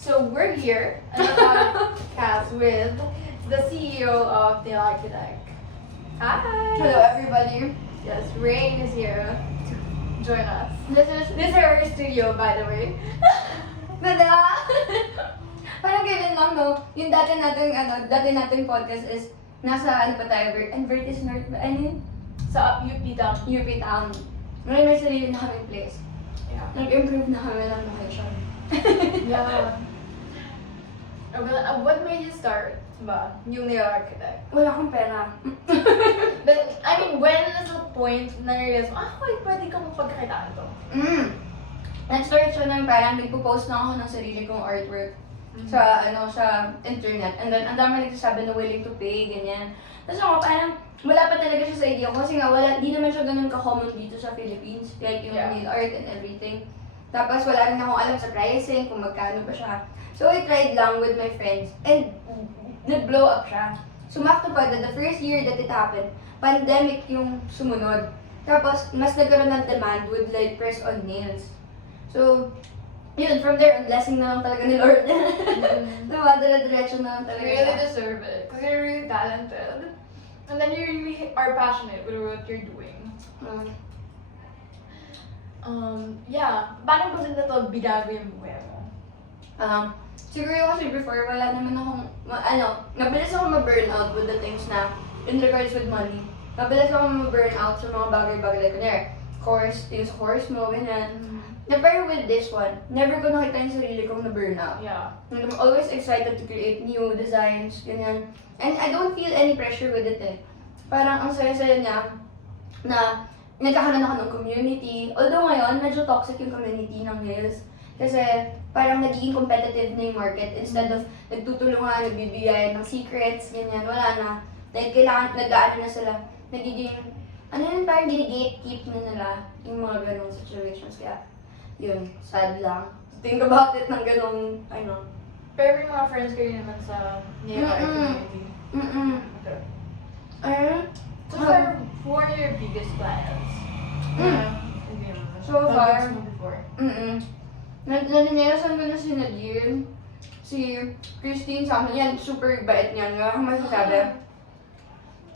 So we're here at the podcast with the CEO of the Architect. Hi. Hello everybody. Yes, Rain is here to join us. This This is our studio, by the way. Nada! Parang ganyan lang, no? Yung dati nating podcast is nasa ano pa tayo, Vertis North ba? Ano yun? Sa UP Town. UP Town. Ngayon may sarili na kaming place. Yeah. Nag-improve na kami ng location. Yeah. What made you start ba? Yung The Architect? Wala akong pera. But, I mean, when is the point na realize mo, wait, pwede ka mapagkakitaan to? Nag-start siya ng parang nagpo-post na ako ng sarili kong artwork sa internet. And then, ang dami nagsasabi na willing to pay, ganyan. Tapos ako parang, wala pa talaga siya sa idea ko kasi nga di naman siya ganun ka-common dito sa Philippines. Like yung nail art and everything. Tapos wala rin akong alam sa pricing, kung magkano pa siya. So I tried lang with my friends and nag-blow up siya. Sumakto pa the first year that it happened, pandemic yung sumunod. Tapos, mas nagkaroon ng demand with like press-on nails. So, yun, from there, ang blessing na lang talaga ni Lord. Diba, dire-diretso na lang talaga You really siya. deserve it because you're really talented. And then you really are passionate with what you're doing. Yeah. Paano ba din ito binago yung buhay mo? Siguro kasi before, wala naman akong, nabilis ako ma-burnout with the things na, in regards with money. Nabilis ako ma-burnout sa mga bagay-bagay. Like, kunyari, yung sa course mo, ganyan. Pero with this one, never ko nakita yung sarili kong na-burnout. Yeah. I'm always excited to create new designs, ganyan. And I don't feel any pressure with it eh. Parang ang saya-saya niya na nagkakaroon ako ng community. Although ngayon, medyo toxic yung community ng nails. Kasi parang nagiging competitive na yung market. Instead of nagtutulungan, nagbibigayan ng secrets, ganyan, wala na. Like, kailangan, nag-ano na sila. Nagiging, parang gini-gatekeep na nila yung mga ganong situations. Kaya, yun, sad lang. Think about it ng ganong, Pero yung mga friends kayo naman sa nail art community. Okay. So for your biggest clients? So far, Before? Naninilasan ko na si Nadir, si Christine Samson, yan, super bait niya, wala akong masasabi.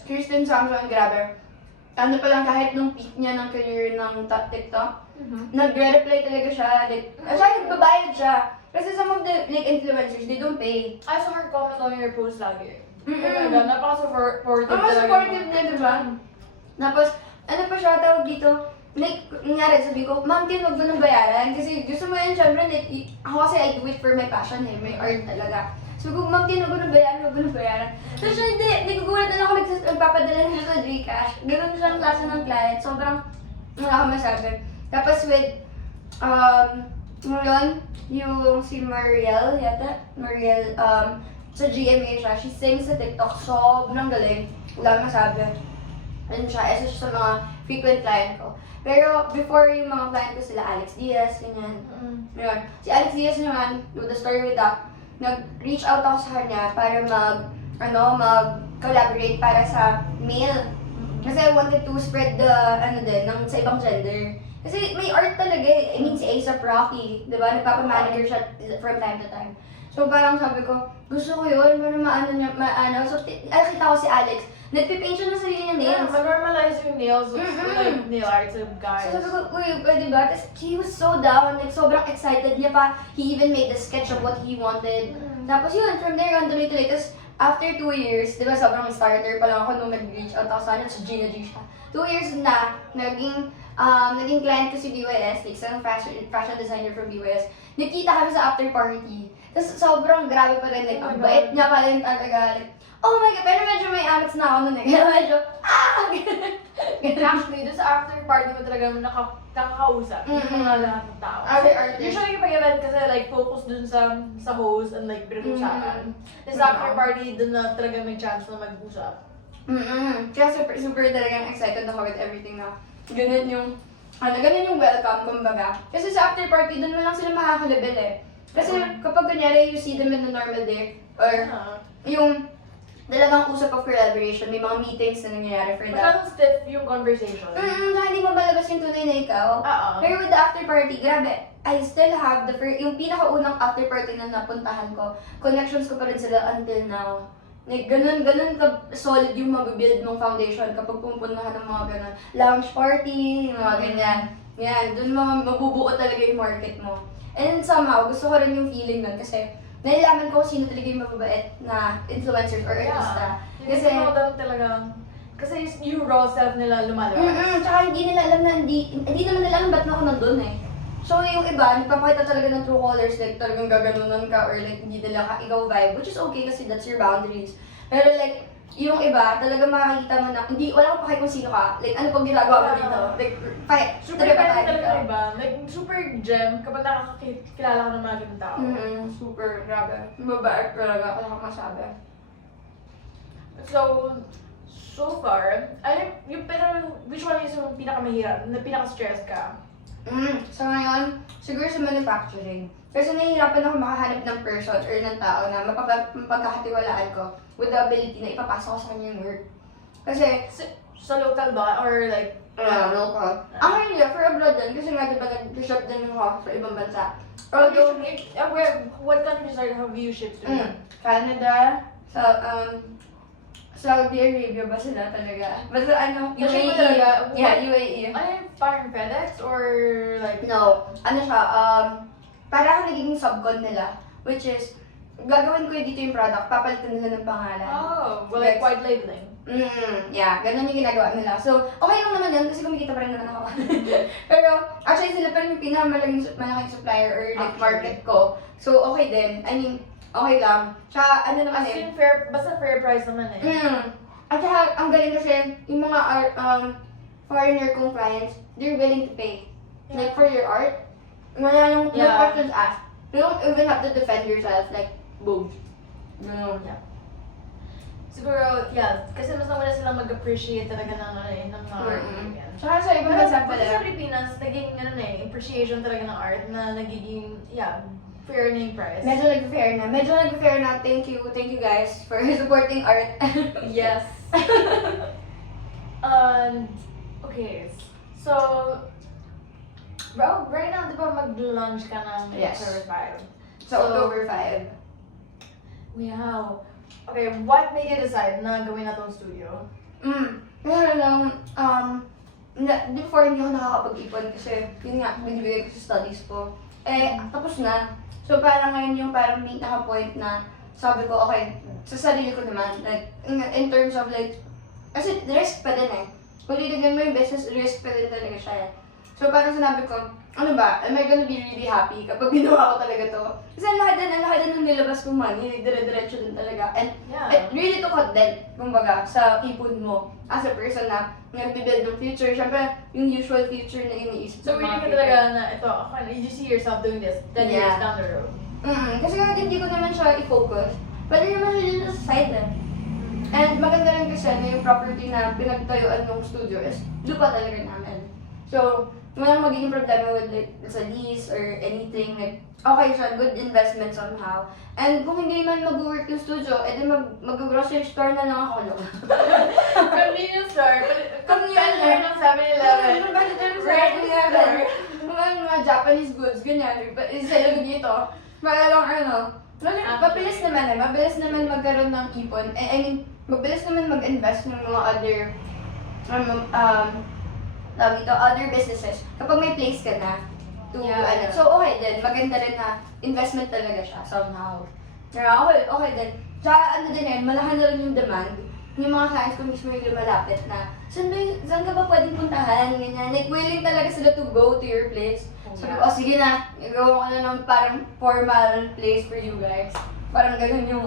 Christine Samson, grabe. Ano pa lang, kahit nung peak niya ng career ng TikTok, nagre-reply talaga siya, like, nagbabayad siya. Kasi some of the like influencers, they don't pay. I saw her comment on your post lagi. Oh my God, napaka-supportive Supportive niya, diba? Tapos, ano pa siya, tawag dito, like, nangyari, sabi ko, Ma'am Tin, huwag mo nang bayaran. Kasi gusto mo yan, syempre, ako kasi I do it for my passion eh, my art talaga. So, kung Ma'am Tin, huwag mo nang bayaran. So, siya, hindi, nagugulat na ako, nagpapadala niya sa Gcash. Ganun siya ang klase ng client, sobrang, wala akong masabi. Tapos with, ngayon, yung si Mariel, sa GMA siya, she sings sa TikTok, sobrang galing. Wala akong masabi. Ano siya, isa siya sa mga frequent client ko. Pero before yung mga client ko sila, Alex Diaz, ganyan. Yun. Si Alex Diaz naman, with the story with that, nag-reach out ako sa kanya para mag-collaborate para sa male. Kasi I wanted to spread the, sa ibang gender. Kasi may art talaga eh. I mean, si A$AP Rocky, di ba? Nagpapamanager siya from time to time. So parang sabi ko, gusto ko yun, para maano. So, nakita ko si Alex, nagpipaint siya ng sarili niya nails. Yeah, ma-normalize yung nails of like, nail arts of guys. So sabi ko, uy, pwede ba? Tapos he was so down, like sobrang excited niya pa. He even made the sketch of what he wanted. Tapos yun, from there on, tuloy-tuloy. Tapos after 2 years, di ba sobrang starter pa lang ako nung nag-reach out ako sa kanya, sa Gina G siya. 2 years na, naging client ko si BYS, like isang fashion designer from BYS. Nakita kami sa after party. Tapos sobrang grabe pa rin, like, ang bait niya pa rin talaga. Like, oh my God, pero medyo may amits na ako nun eh. Kaya medyo, Actually, doon sa after party mo talaga nakakausap yung mga lahat ng tao. Usually kapag event kasi like focus dun sa host and like pinag-usapan. Then sa after party, dun na talaga may chance na mag-usap. Kaya super talagang excited ako with everything na ganun yung welcome, kumbaga. Kasi sa after party, dun mo lang sila makakalabel eh. Kasi kapag kunyari you see them in the normal day, or yung talagang usap of collaboration, may mga meetings na nangyayari for that. Masyadong stiff yung conversation. Hindi mo balabas yung tunay na ikaw. Pero with the after party, grabe. I still have yung pinakaunang after party na napuntahan ko, connections ko pa rin sila until now. Like, ganun ka solid yung mabibuild mong foundation kapag pumunta ka ng mga ganun. Lounge party, yung mga ganyan. Yan, dun mabubuo talaga yung market mo. And somehow, gusto ko rin yung feeling nun kasi nailaman ko sino talaga yung mababait na influencers or artista. Kasi talagang, kasi yung raw self nila lumalabas. Tsaka hindi nila alam na, hindi naman nila alam ba't na ako nandun eh. So yung iba, nagpapakita talaga ng true colors, like talagang gaganunan ka or like hindi nila ka ikaw vibe, which is okay kasi that's your boundaries. Pero like, yung iba, talagang makakita mo na, wala akong pake kung sino ka, like ano pang ginagawa mo dito. Like, Super fan talaga ng iba. Like, super gem kapag nakakakilala ka ng mga ganun tao. Super, grabe. Mabait talaga, wala akong masabi. So far, which one is yung pinakamahirap, na pinaka-stress ka? So ngayon, siguro sa manufacturing. Kasi nahihirapan ako makahanap ng person or ng tao na mapagkakatiwalaan ko with the ability na ipapasok ko sa kanya yung work. Kasi, Sa local ba? Or like, local. Actually, for abroad din, kasi nga diba nag-shop din ako sa ibang bansa. Although, what countries have you shipped to? Canada, Saudi Arabia ba sila talaga? Basta ano, Nashi mo UAE. talaga? Yeah, UAE. Ano yung parang FedEx or like? No, ano siya, para ako nagiging subcon nila, which is, gagawin ko dito yung product, papalitan nila ng pangalan. Oh, well, like white labeling. Yeah, ganun yung ginagawa nila. So, okay lang naman yun kasi kumikita pa rin naman ako. Pero, actually, sila pa rin yung malaking supplier or like market ko. So, okay din. I mean, okay lang. Tsaka, ano naman eh. Basta fair price naman eh. At saka, ang galing kasi, yung mga foreigner kong clients, they're willing to pay. Yeah. Like, for your art, wala yung no questions asked. You don't even have to defend yourself, like, boom. Yeah. Siguro, yeah, kasi mas naman silang mag-appreciate talaga ng mga art. Tsaka sa ibang bansa pala. Sa Pilipinas, naging appreciation talaga ng art na nagiging, fair na yung price. Medyo nag-fair na. Thank you guys for supporting art. Yes. Okay, so, bro, right now, di ba mag-launch ka ng Yes. October 5? So, October 5. Wow. Okay, what made you decide na gawin na tong studio? Kaya lang, before hindi ako nakakapag-ipon kasi yun nga, binibigay ko sa studies ko. Tapos na. So parang ngayon yung parang may naka-point na sabi ko, okay, sa sarili ko naman, like, in terms of like, kasi risk pa din eh. Kung liligyan mo yung business, risk pa din talaga siya eh. So parang sinabi ko, ano ba, am I gonna be really happy kapag ginawa ko talaga to? Kasi ang laki din nung nilabas kong money, dire-diretso din talaga. And it really took a dent, kumbaga, sa ipon mo as a person na nag-build ng future. Siyempre, yung usual future na iniisip. So, really ka talaga na ito, you see yourself doing this 10 years down the road? Kasi kahit hindi ko naman siya i-focus, pwede naman siya dito sa side eh. And maganda rin kasi na yung property na pinagtayuan ng studio is lupa talaga namin. So, walang magiging problema with like, sa lease or anything. Like, okay siya, good investment somehow. And kung hindi man mag-work yung studio, edi mag-grocery store na lang ako. Convenience store. Convenience Competitor ng 7-Eleven. Competitor ng 7-Eleven. Mga Japanese goods, ganyan. Isa lang dito. Parang mabilis naman mabilis naman magkaroon ng ipon. I mean, mabilis naman mag-invest ng mga other businesses kapag may place ka na to So okay din, maganda rin na investment talaga siya somehow. Yeah, okay din. Tsaka ano din yan, malaki na rin yung demand. Yung mga clients ko mismo yung lumalapit na, saan ka ba pwedeng puntahan? Ganyan. Like, willing talaga sila to go to your place. Sabi ko, sige na, gagawa ko na ng parang formal place for you guys. Parang ganun yung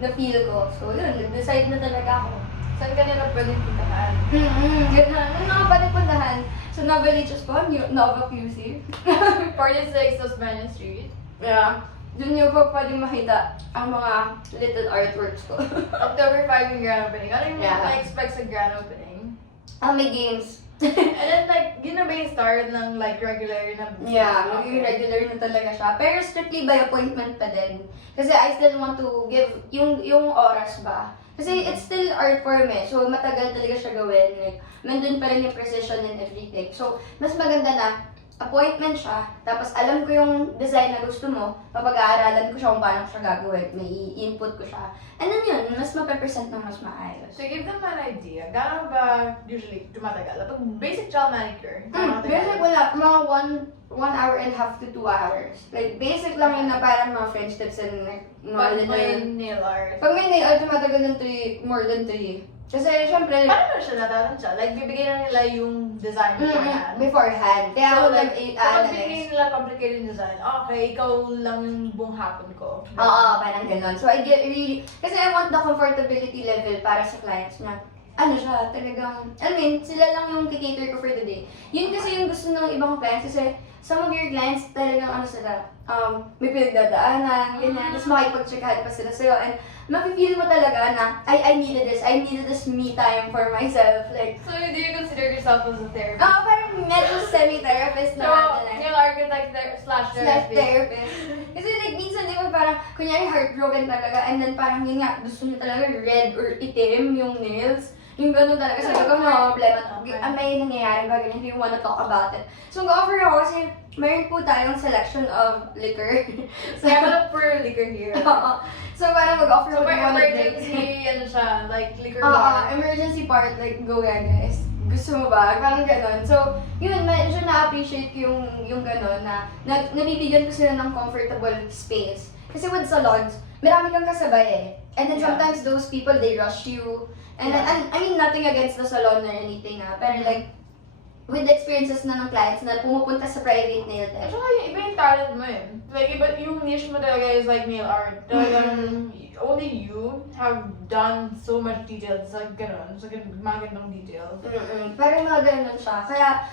na-feel ko. So yun, nag-decide na talaga ako. Saan ka nila pwedeng puntahan? Ganun. Ano nga pwedeng puntahan? So, Novaliches po, Nova QC. 46 Tasmania Street. Yeah. Doon niyo po pwedeng makita ang mga little artworks ko. October 5 yung grand opening. Ano yung na-expect sa grand opening? May games. And then like, yun na ba yung start ng like regular na? Yeah, magiging regular na talaga siya. Pero strictly by appointment pa din. Kasi I still want to give yung oras ba. Kasi it's still art form eh. So matagal talaga siya gawin. Like, nandun pa rin yung precision and everything. So, mas maganda na appointment siya, tapos alam ko yung design na gusto mo, mapag-aaralan ko siya kung paano ko siya gagawin, may i-input ko siya. And then yun, mas mape-present ng mas maayos. To give them an idea, gano'n ba usually tumatagal? Pag basic gel manicure, Basic wala, mga 1 hour and a half to 2 hours. Like, basic lang yun na parang mga French tips and like, Pag mga may nail art. Pag may nail art, tumatagal ng 3, more than 3. Kasi, syempre, Paano na siya natatansya? Like, bibigyan na nila yung design beforehand. beforehand. Kaya ako like, kapag nag-analyze. bibigyan nila complicated design, okay, ikaw lang yung buong hapon ko. Oo, parang ganon. So, I get really, kasi I want the comfortability level para sa clients na, ano siya, talagang, I mean, sila lang yung kikater ko for the day. Yun kasi yung gusto ng ibang clients kasi some of your clients talagang ano sila, may pinagdadaanan, ganyan, tapos makipag-checkahan pa sila sa'yo, and mafe-feel mo talaga na, I needed this me time for myself, like, So, do you consider yourself as a therapist? parang medyo semi-therapist So, na like, nail architect slash slash therapist. therapist. Kasi like, minsan di ba parang, kunyari heartbroken talaga, and then parang yun nga, gusto niya talaga red or itim yung nails. Yung ganun talaga. So, Okay. pag mga problema, Okay. may nangyayari ba, ganyan, do you wanna talk about it? So, mag-offer ako kasi mayroon po tayong selection of liquor. So, I look for liquor here. Oo. So, parang mag-offer So, ako may ng one drink. emergency, ano siya, like liquor Oo, bar. emergency part, like, go yan, guys. Gusto mo ba? Parang gano'n. So, yun, medyo na-appreciate ko yung gano'n na nabibigyan ko sila ng comfortable space. Kasi with salons, marami kang kasabay eh. And then Yeah. sometimes those people, they rush you. And Yeah. then, I mean, nothing against the salon or anything pero like, with the experiences na ng clients na pumupunta sa private nail At tech. saka iba yung talent mo eh. Like, iba yung niche mo talaga is like nail art. Talagang, only you have done so much details, like ganun. So, mga ganung details. Parang mga ganun siya. Kaya,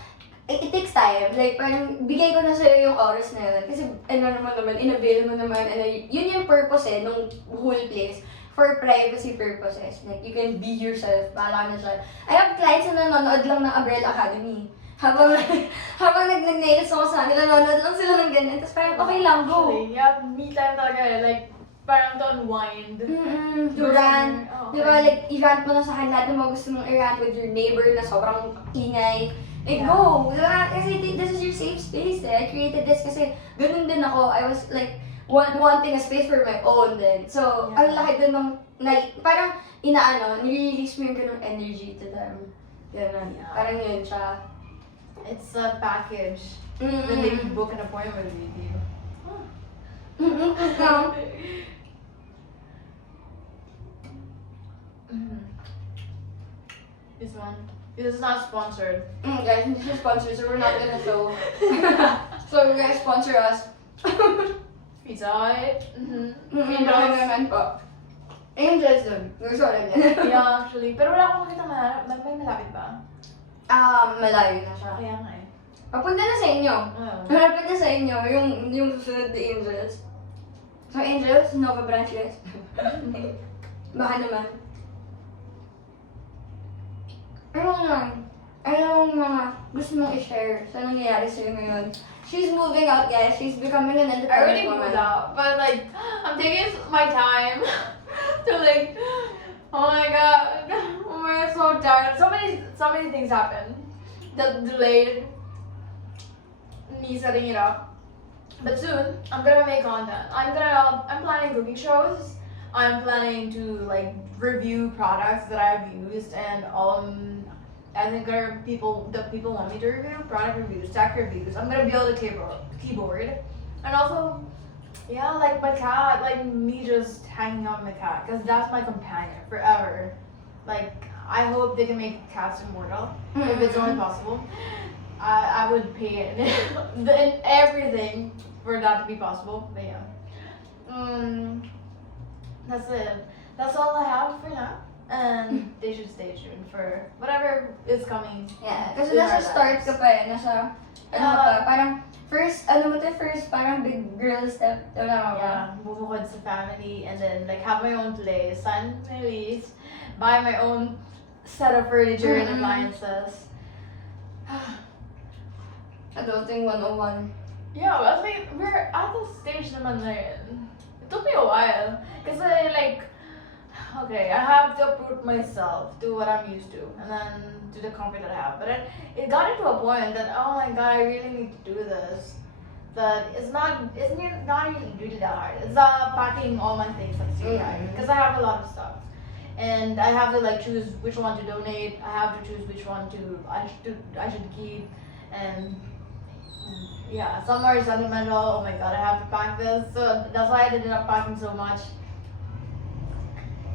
it takes time. Like, parang bigay ko na sa'yo yung oras na yun. Kasi, inavail mo naman. And yun yung purpose nung whole place. For privacy purposes. Like, you can be yourself. Bahala ka na siya. I have clients na nanonood lang ng Umbrella Academy. Habang nag-nails ako sa kanila, nanonood lang sila ng ganyan. Tapos parang, okay lang, go. Actually, yeah, me time talaga eh. Like, parang to unwind. To rant. Oh, Di ba, like, i-rant mo na sa akin lahat ng mga gusto mong i-rant with your neighbor na sobrang ingay. Like, Yeah. go! Diba? Kasi this is your safe space I created this kasi ganun din ako. I was like, wanting a space for my own din. So, Yeah. ang laki din ng, parang, nire-release mo yung ganung energy to them. Ganun. Yeah. Parang yun siya. It's a package. When they book an appointment with you. This one. This is not sponsored. Guys, hindi siya sponsor, so we're not gonna show. So, guys, sponsor us. Pizza Hut. Hindi naman po. Angels dun. Gusto rin yan. Yeah, actually. Pero wala akong makita may malapit ba? Malayo na siya. Kaya nga eh. Papunta na sa inyo. Oh. Malapit na sa inyo yung susunod na Angels. So, Angels, Nova Branch, guys. Baka naman. Anong mga gusto mong i-share sa nangyayari sa'yo ngayon? She's moving out, guys. She's becoming an I independent already woman. moved out, but like, I'm taking my time to like, oh my god, we're so tired. So many things happened that delayed me setting it up. But soon, I'm gonna make content. I'm planning cooking shows. I'm planning to like review products that I've used and I think the people want me to review product reviews, tech reviews. I'm gonna build a keyboard, and also, yeah, like my cat, like me just hanging out with my cat, cause that's my companion forever. Like I hope they can make cats immortal if it's only possible. I would pay everything for that to be possible. But yeah, that's it. That's all I have for now. And they should stay tuned for whatever is coming. Yeah, kasi in our nasa start lives. ka pa nasa, parang, first parang big girl step, wala ka ba? Yeah, bubukod sa family and then like have my own place, sign my lease, buy my own set of furniture and appliances. Adulting 101. Yeah, I think we're at the stage naman na yun. It took me a while. Kasi like, okay, I have to uproot myself to what I'm used to, and then to the comfort that I have. But then it got into a point that, oh my god, I really need to do this. That it's not really that hard. It's packing all my things at the same time because I have a lot of stuff, and I have to like choose which one to donate. I have to choose which one I should keep, and yeah, some are sentimental. Oh my god, I have to pack this. So that's why I ended up packing so much.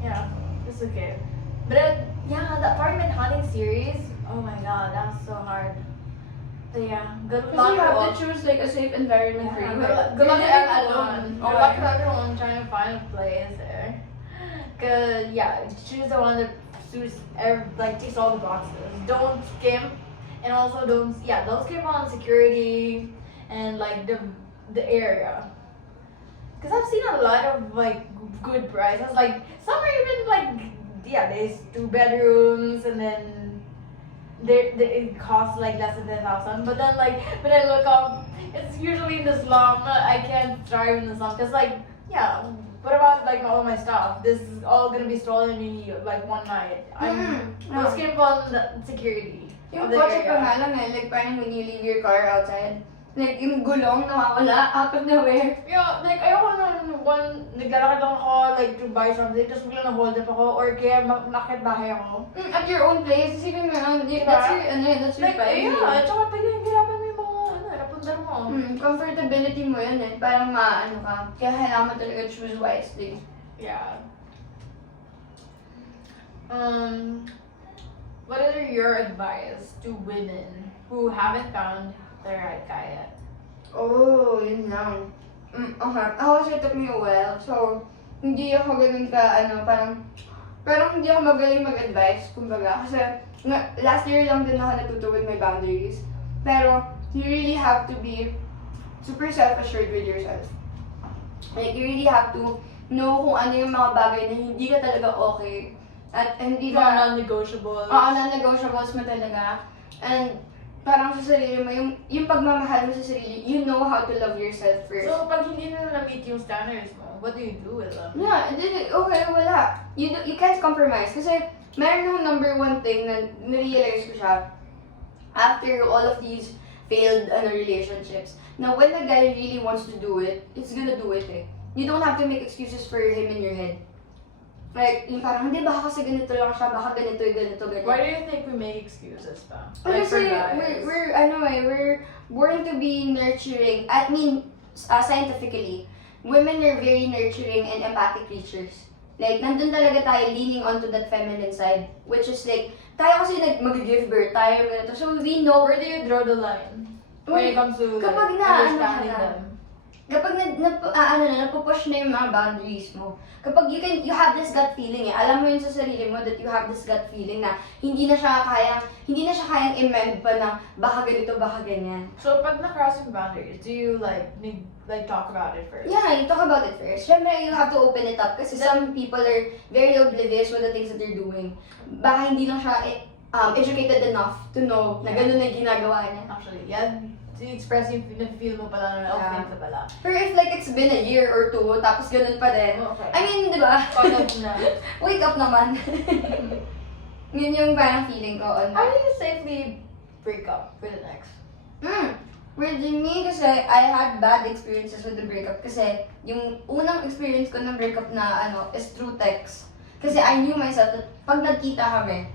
Yeah, it's okay. But then, yeah, the apartment hunting series. Oh my god, that's so hard. But yeah, good Kasi luck you to have all. to choose like a safe environment for Yeah, you. good luck to You're everyone. alone. Good luck to everyone trying to find a place there. Cause yeah, choose the one that suits like ticks all the boxes. Don't skimp, and also don't skimp on security and like the area. Cause I've seen a lot of like good prices. Like some are even like there's 2 bedrooms and then it costs like less than 10,000. But then like when I look up, it's usually in the slum. I can't thrive in the slum. Cause like what about like all my stuff? This is all gonna be stolen in like one night. I'll skimp on the security. Yung of the kotse pa area. nga lang like parang when you leave your car outside, like yung gulong nawawala out of nowhere. Yeah, like ayoko nung one, naglalakad lang ako like to buy something, tapos biglang na-hold up ako, or kaya makit bahay ako. At your own place, isipin mo yun, Diba? that's your, that's your Like, privacy. yeah, tsaka pinaghirapan mo yung mga, napundar mo. Comfortability mo yun parang maano ka. Kaya kailangan mo talaga choose wisely. Yeah. What are your advice to women who haven't found the right guy yet? Oh, yun lang. Okay. Ako kasi it took me a while. So, hindi ako ganun ka, parang hindi ako magaling mag-advise, kumbaga. Kasi, last year lang din ako natuto with my boundaries. Pero, you really have to be super self-assured with yourself. Like, you really have to know kung ano yung mga bagay na hindi ka talaga okay. At hindi Mga ka... non-negotiables. Oo, non-negotiables mo talaga. And parang sa sarili mo, yung pagmamahal mo sa sarili, you know how to love yourself first. So, pag hindi na na-meet yung standards mo, what do you do with them? Yeah, okay, wala. You can't compromise. Kasi meron akong number one thing na narealize ko siya after all of these failed relationships. Now, when a guy really wants to do it, it's gonna do it eh. You don't have to make excuses for him in your head. Like, yung parang, hindi, baka kasi ganito lang siya, baka ganito, ganito. Why do you think we make excuses pa? Kasi we're born to be nurturing. I mean, scientifically, women are very nurturing and empathic creatures. Like, nandun talaga tayo leaning onto that feminine side, which is like, tayo kasi mag-give birth, tayo ganito. So we know, Where do you draw the line? When it comes to kapag like, understanding them. Kapag napupush na yung mga boundaries mo, kapag you have this gut feeling alam mo yun sa sarili mo that you have this gut feeling na hindi na siya kayang i-mend pa ng baka ganito, baka ganyan. So, pag na-cross yung boundaries, do you talk about it first? Yeah, you talk about it first. Siyempre, you have to open it up kasi some people are very oblivious with the things that they're doing. Baka hindi lang siya educated enough to know na ganun na yung ginagawa niya. Actually, yeah. To express yung feel mo pala na okay ka pala. Pero if like it's been a year or two, tapos ganun pa din. Okay. I mean, di ba? Pag na. Wake up naman. Yun yung parang feeling ko. How do you safely break up with an ex? With me, kasi I had bad experiences with the breakup. Kasi yung unang experience ko ng breakup na is through text. Kasi I knew myself that pag nagkita kami,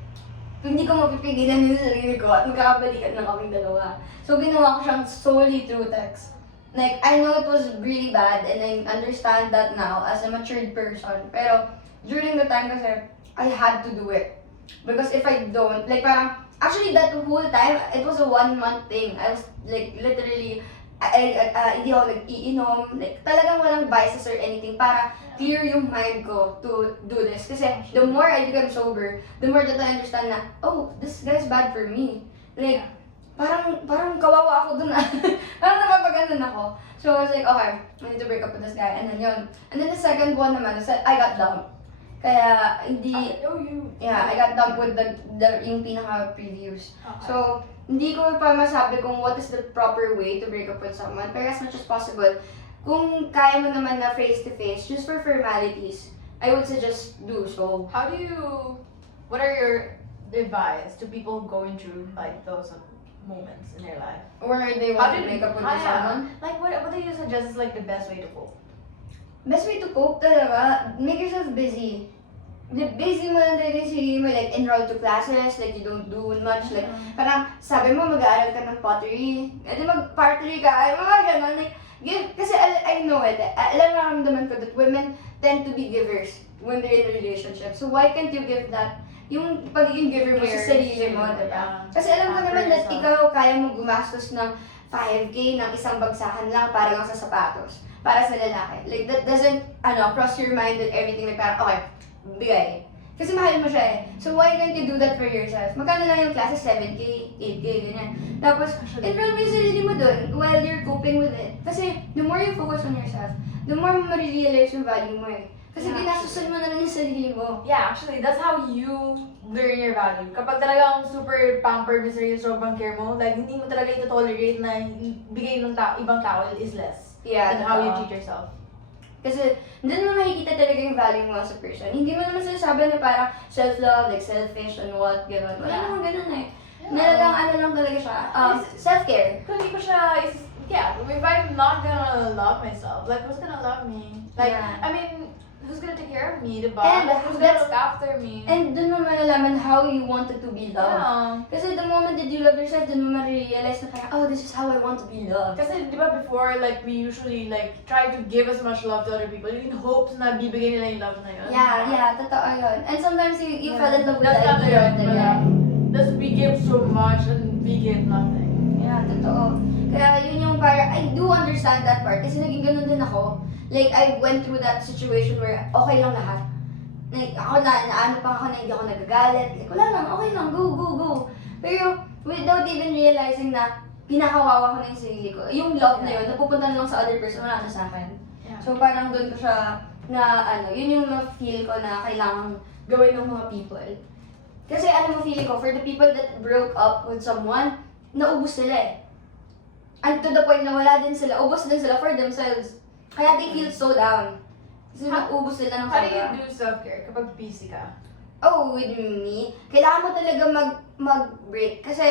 hindi ko mapipigilan yung sarili ko at magkakabalikan na kaming dalawa. So, ginawa ko siyang solely through text. Like, I know it was really bad and I understand that now as a matured person. Pero, during the time kasi, I had to do it. Because if I don't, like parang, actually that whole time, it was a 1 month thing. I was like, literally, hindi ako nag-iinom. Like, talagang walang vices or anything para clear yung mind ko to do this. Kasi the more I become sober, the more that I understand na, oh, this guy's bad for me. Like, parang kawawa ako dun parang napapaganon ako. So I was like, okay, I need to break up with this guy. And then yun. And then the second one naman, I got dumped. Kaya, hindi, I got dumped with yung pinaka-previews. Okay. So, hindi ko pa masabi kung what is the proper way to break up with someone. Pero as much as possible, kung kaya mo naman na face-to-face, just for formalities, I would suggest do so. What are your advice to people going through like those moments in their life? Or they want to make up with someone. Like what do you suggest is like the best way to cope? Best way to cope talaga, make yourself busy. Busy mo lang talaga yung sarili mo, like enroll to classes, like you don't do much, like parang sabi mo mag-aaral ka ng pottery, edi mag-pottery ka, ay mga ganon, like give, kasi I know it, alam naman ko that women tend to be givers when they're in a relationship, so why can't you give that, yung pagiging giver mo sa sarili mo, diba? Kasi alam ko naman that ikaw kaya mo gumastos ng 5K ng isang bagsakan lang para lang sa sapatos, para sa lalaki, like that doesn't, cross your mind that everything, like parang, okay, bigay. Kasi mahal mo siya eh. So why can't you do that for yourself? Magkano lang yung classes? 7K, 8K, ganyan. Tapos, enroll mo yung sarili mo dun while you're coping with it. Kasi, the more you focus on yourself, the more mo ma-realize yung value mo eh. Kasi ginasusan mo na lang yung sarili mo. Yeah, actually, that's how you learn your value. Kapag talagang super pampered mo sarili, sobrang care mo, like, hindi mo talaga ito-tolerate na bigay ng ibang tao is less than how you treat yourself. Kasi, doon mo makikita talaga yung value mo as a person. Hindi mo naman sinasabi na parang self-love, like selfish and what, gano'n. Wala naman gano'n eh. Lang talaga siya. Self-care. Kung hindi ko siya, if I'm not gonna love myself, like, who's gonna love me? Like, I mean, who's gonna take care of me, diba? And who's gonna look after me? And doon mo malalaman how you wanted to be loved. Yeah. Kasi the moment that you love yourself, doon mo ma-realize na parang, oh, this is how I want to be loved. Kasi di ba before, like, we usually, like, try to give as much love to other people in hopes na bibigay nila yung love na yun. Yeah, totoo yun. And sometimes you fell in love with That's the not idea yun, of the wala. That's we give so much and we get nothing. Yeah, totoo. Kaya yun yung parang, I do understand that part. Kasi naging ganun din ako. Like, I went through that situation where okay lang lahat. Like, ako naano pa ako na hindi ako nagagalit. Like, wala lang, okay lang, go. Pero, without even realizing na pinakawawa ko na yung sarili ko. Yung love na yun, napupunta na lang sa other person, wala na sa akin. Yeah. So, parang doon ko siya yun yung na-feel ko na kailangan gawin ng mga people. Kasi mo, feeling ko, for the people that broke up with someone, naubos sila eh. And to the point na wala din sila, ubos din sila for themselves. Kaya they feel so down. Kasi naubos sila ng How do sobra. you do self-care kapag busy ka? Oh, with me, kailangan mo talaga mag-break. Kasi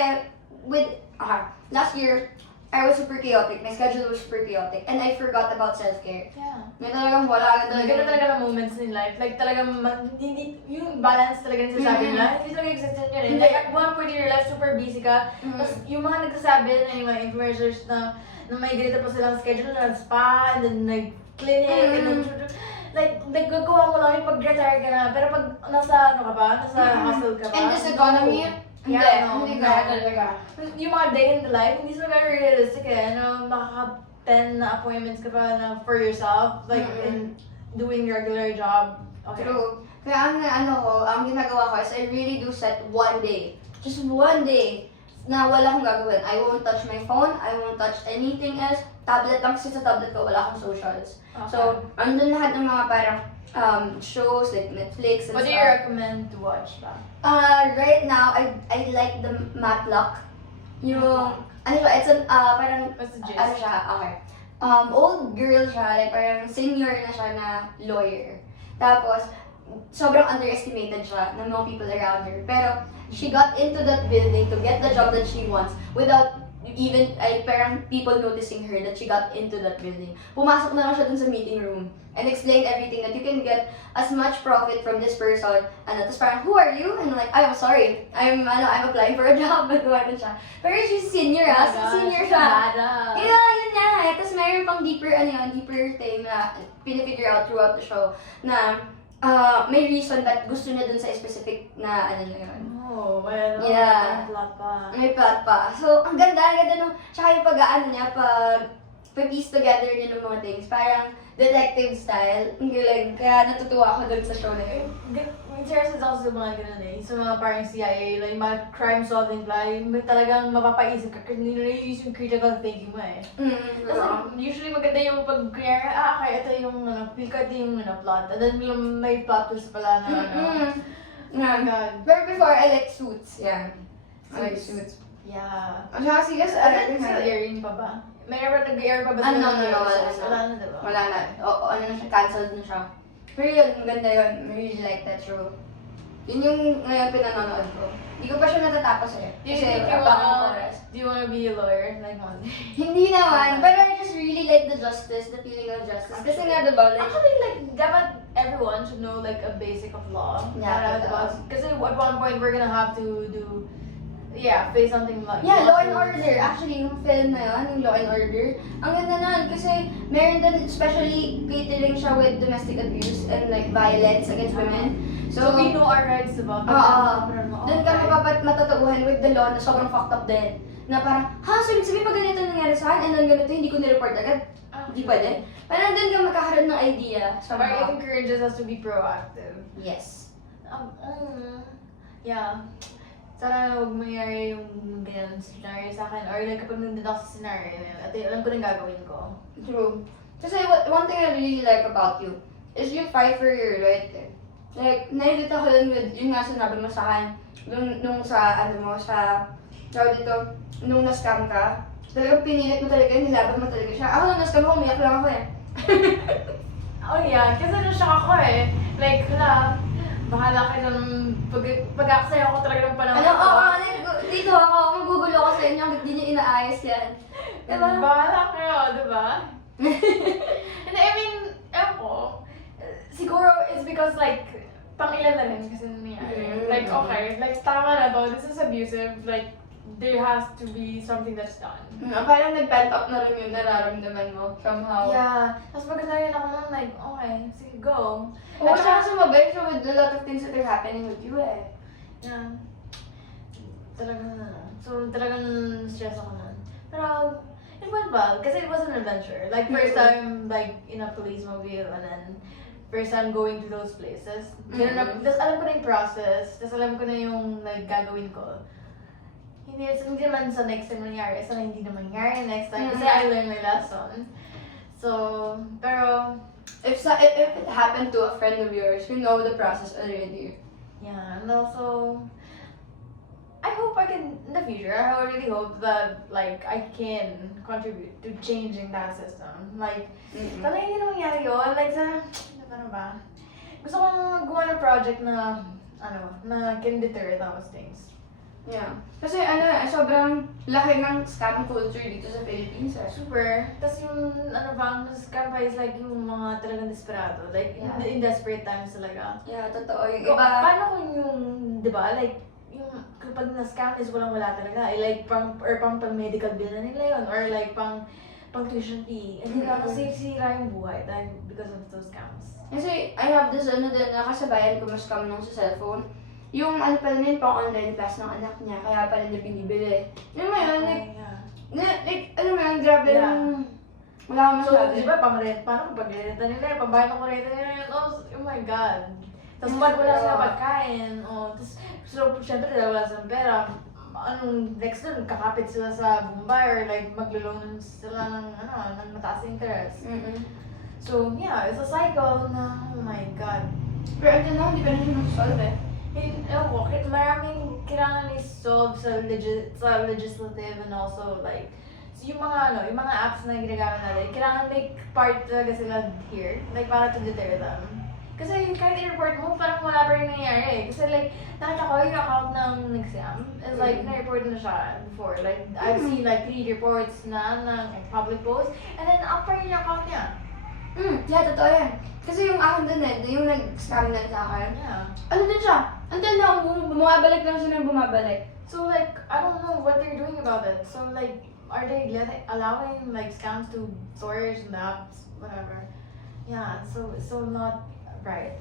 last year, I was super chaotic. My schedule was super chaotic. And I forgot about self-care. Yeah. May talagang wala. Ganun talaga na moments in life. Like talagang, hindi, yung balance talaga na sinasabi nila, hindi talaga existent yun eh. Like at one point in your life, super busy ka. Tapos yung mga nagsasabi na yung mga influencers na may ganito pa silang schedule na spa, and then nag-clinic, and then like, nagagawa mo lang yung pag-retire ka na. Pero pag nasa hustle ka pa. And this economy, hindi ka talaga. Yung mga day in the life, hindi sila very realistic eh. Makaka-10 na appointments ka pa na for yourself, like in doing your regular job. Okay. True. Kaya ang ginagawa ko is I really do set one day. Just one day na wala akong gagawin. I won't touch my phone, I won't touch anything else. Tablet lang kasi sa tablet ko, wala akong socials. Okay. So, andun lahat ng mga parang shows like Netflix and What do you recommend to watch ba? Right now, I like the Matlock. Yung, it's parang, What's the gist? Okay. Old girl siya, like parang senior na siya na lawyer. Tapos, sobrang underestimated siya ng mga people around her. Pero, she got into that building to get the job that she wants without even, parang people noticing her that she got into that building. Pumasok na lang siya dun sa meeting room and explained everything that you can get as much profit from this person. Tapos parang, who are you? And I'm like, I'm sorry. I'm applying for a job. Nagawa siya. Pero she's senior senior siya. Yeah, yun nga. Tapos mayroon pang deeper thing na pinifigure out throughout the show na may reason that gusto niya dun sa specific na na yun. Oh, well, Yeah. May plot pa. So, ang ganda nung, tsaka yung pag-piece together niya ng mga things. Parang detective style. Ang galing. Kaya natutuwa ako dun sa show na yun. Interested ako sa mga ganun eh. Sa mga parang CIA, like mga crime solving play, may talagang mapapaisip ka kasi nire-use yung critical thinking mo eh. Kasi usually maganda yung pag okay, ito yung feel ko ito yung plot. And then may plot twist pala na Oh my God. But before, I like Suits. Yeah. I like Suits. Yeah. Ang saka serious, Still airing pa ba? May nag-air pa ba sila? No, wala na. Wala na, diba? Wala na. Cancelled na siya. For real, maganda yun. I really like that show. Yun yung ngayon pinanonood ko. Hindi ko pa siya natatapos eh. Do you Kasi think abang oras. do you wanna be a lawyer like one day? Hindi naman, pero I just really like the justice, the feeling of justice. Kasi nga diba, like, Actually, like, dapat everyone should know like a basic of law. Yeah, Kasi at one point we're gonna have to do, face something like yeah, Law and Order. Actually, yung film na yun, yung Law and Order, ang ganda nun kasi meron din, especially catering siya with domestic abuse and like violence against women. So we know our rights about that. Doon ka matutubuhan with the law na sobrang fucked up din. Na parang, sabi pag ganito nangyari sa akin and then ganito, hindi ko nireport agad. Hindi pwede. Parang doon ka magkakaroon ng idea. But it encourages us to be proactive. Yes. Yeah. Sana huwag mangyari yung ganyan scenario sa akin. Or like kapag nandun ako sa scenario na yun, at alam ko na yung gagawin ko. True. Kasi one thing I really like about you is you fight for your right. Like, nakikita ko yun with, yun nga sinabi mo sa akin, nung sa, tawag dito, nung na-scam ka, talagang pinilit mo talaga yun, nilaban mo talaga siya. Ako nung na-scam ako, umiyak lang ako eh. Oh yeah, kasi na-shock ako eh. Like, bahala ka ng pag-aksaya ako talaga ng panahon. Dito ako, magugulo ako sa inyo, hanggang di niyo inaayos yan. Diba? Bahala kayo, diba? And I mean, ewan ko, siguro it's because like, pang-ilan na rin kasi nangyayari. Like, okay, like, tama na to, this is abusive, like, there has to be something that's done. Parang nag-pent up na rin yung nararamdaman mo, somehow. Yeah, tapos pagkatari ako nun, like, okay, sige, go. Oo, tsaka sumabay siya with a lot of things that are happening with you eh. Yeah. Talagang stress ako nun. Pero, it went well, kasi it was an adventure. Like, first time, like, in a police mobile, and then, first time going to those places. Tapos alam ko na yung process, tapos alam ko na yung, like, gagawin ko. Hindi naman sa next time nangyari, sana hindi naman nangyari next time, kasi I learned my lesson. So, pero, if it happened to a friend of yours, you know the process already. yeah, and also, I hope I can, in the future, I really hope that, like, I can contribute to changing that system. Like, sana hindi na mangyari yun. Like, ano ba? Gusto kong gumawa ng project na, na can deter those things. Yeah. Kasi sobrang laki ng scam culture dito sa Philippines eh. Super. Tapos yung, scam pa is like yung mga talagang desperado. Like, in desperate times talaga. Yeah, totoo. Yung So, iba, paano kung yung, di ba, like, yung kapag na-scam is walang-wala talaga. Like, pang medical bill na nila yun. Or like, pang tuition fee. And kasi sira yung buhay dahil because of those scams. kasi I have this din na kasabayan ko mas-scam nung sa cellphone. Yung pala na yun, pang online class ng anak niya, kaya pala niya binibili. Yun mo yun, grabe yung, wala akong So, masabi. di ba, paano kung pag-renta nila, pambayad ng kurenta nila yun, oh my God. Tapos wala sila pagkain, so, syempre, wala silang pera. Next nun, kakapit sila sa Bombay or like, maglo-loan sila ng mataas interest. So, yeah, it's a cycle na, oh my God. Pero until now, hindi pa rin siya nag-solve eh. Maraming kailangan i-solve sa legislative and also like, so yung mga apps na ginagamit natin, kailangan make part talaga sila here, like para to deter them. Kasi kahit i-report mo, parang wala pa rin nangyayari eh. Kasi like, nakita ko yung account ng Nexam, is like, na-report na siya before. Like, I've seen like 3 reports na ng public post, and then up pa rin yung account niya. Yeah, totoo yan. Kasi yung akin din yung nag-scam na sa akin. Yeah. Ano din siya? Until now, bumabalik lang siya ng bumabalik. So like, I don't know what they're doing about it. So like, are they allowing like scams to storage and apps, whatever? Yeah, so not right.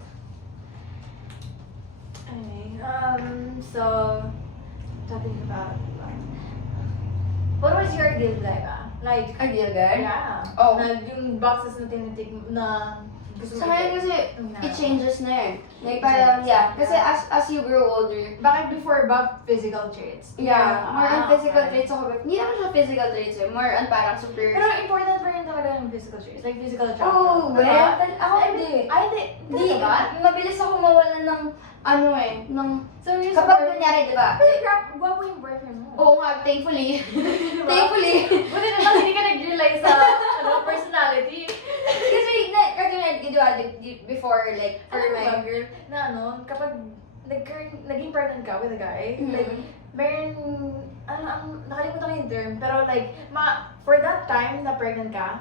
Anyway, so talking about what was your deal like? Ideal guy? Yeah. Oh. Yung boxes na tinitik na gusto Sa ngayon kasi, na. it changes na eh. Like parang, yeah. Kasi as you grow older, Bakit before ba physical traits? yeah, more on physical okay. traits ako. Hindi naman siya physical traits eh. More on parang super... Pero important pa rin talaga yung physical traits. Like physical attraction. Oh, well, Diba? ako hindi. Ay, hindi. Ba? Mabilis ako mawalan ng, ng... So, you're Kapag kunyari, di ba? Pero gwapo yung boyfriend mo. Oo nga, thankfully. Diba? Thankfully. Buti naman hindi ka nag-realize sa personality. Kasi, di ba, before, like, for Alam mo ba, my... girl, na ano, kapag naging pregnant ka with a guy, like, meron, nakalimutan ko yung term, pero like, for that time na pregnant ka,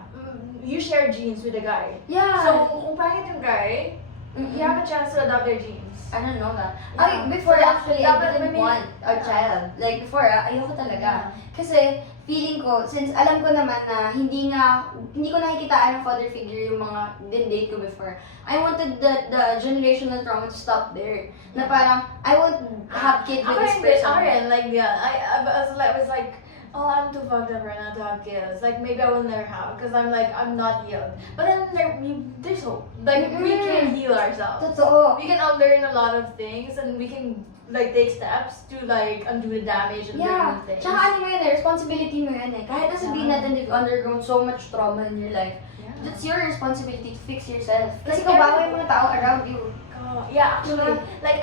you share genes with a guy. Yeah. So, kung pangit yung guy, you have a chance to adopt their genes. I don't know that. Yeah. Before So, actually, dapat I didn't may- want a child. Like, before, ayoko talaga. Kasi, feeling ko, since alam ko naman na hindi ko nakikitaan ng father figure yung mga din-date ko before, I wanted the generational trauma to stop there. Na parang, I won't have kids with this person. Ako rin, like, yeah, I was like, oh, I'm too fucked up right now to have kids. Like, maybe I will never have, because I'm like, I'm not healed. But then there's hope. Like, we can heal ourselves. Totoo. We can unlearn a lot of things, and we can, like, take steps to, like, undo the damage and Yeah. learn things. Tsaka ano mo yun responsibility mo yun Kahit na sabihin natin you've undergone so much trauma in your life, that's your responsibility to fix yourself. Kasi Like, kawawa yung mga tao around you. Yeah, actually, like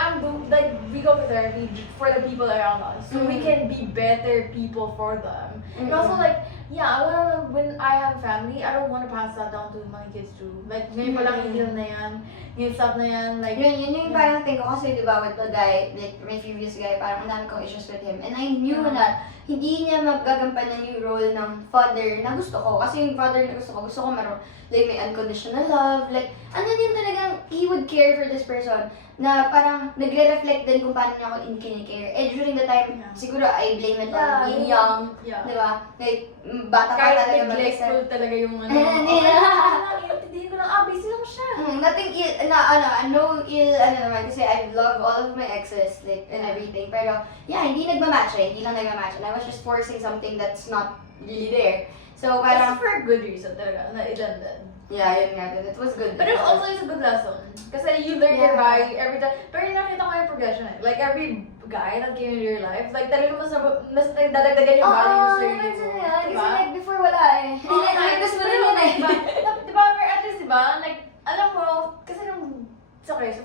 we go to therapy for the people around us, so we can be better people for them. And also, like, yeah, I wanna when I have family, I don't wanna pass that down to my kids too. Like, ngayon pa lang yung na yan, yung stuff na yan, like. Yun yung parang thing ko kasi, di ba, with the guy, like, my previous guy, parang ang dami kong issues with him. And I knew na hindi niya magagampanan yung role ng father na gusto ko. Kasi yung father na gusto ko meron, like, may unconditional love, like, ano din talagang, he would care for this person, na parang nagre-reflect din kung paano niya ako kinikare. During the time, siguro, I blame it on being young, di ba? Like, bata pa talaga kahit neglectful talaga yung ano. Intindihin ko lang, busy lang siya. Nothing ill, no ill, naman, kasi I love all of my exes, like, and everything. Pero, yeah, hindi nagmamatch hindi lang nagmamatch. And I was just forcing something that's not really there. So, It's parang, for a good reason talaga, na it-ended. yeah, yun nga, it was good. But it also is a good lesson. Kasi you learn your guy every time. Pero nakita ko yung progression Like, every guy that came into your life, like, talaga mas dadagdagan yung value mo sa sarili mo. Kasi like, before wala gusto mo rin yun Diba, pero at least, diba, like, alam mo, kasi nung, okay, so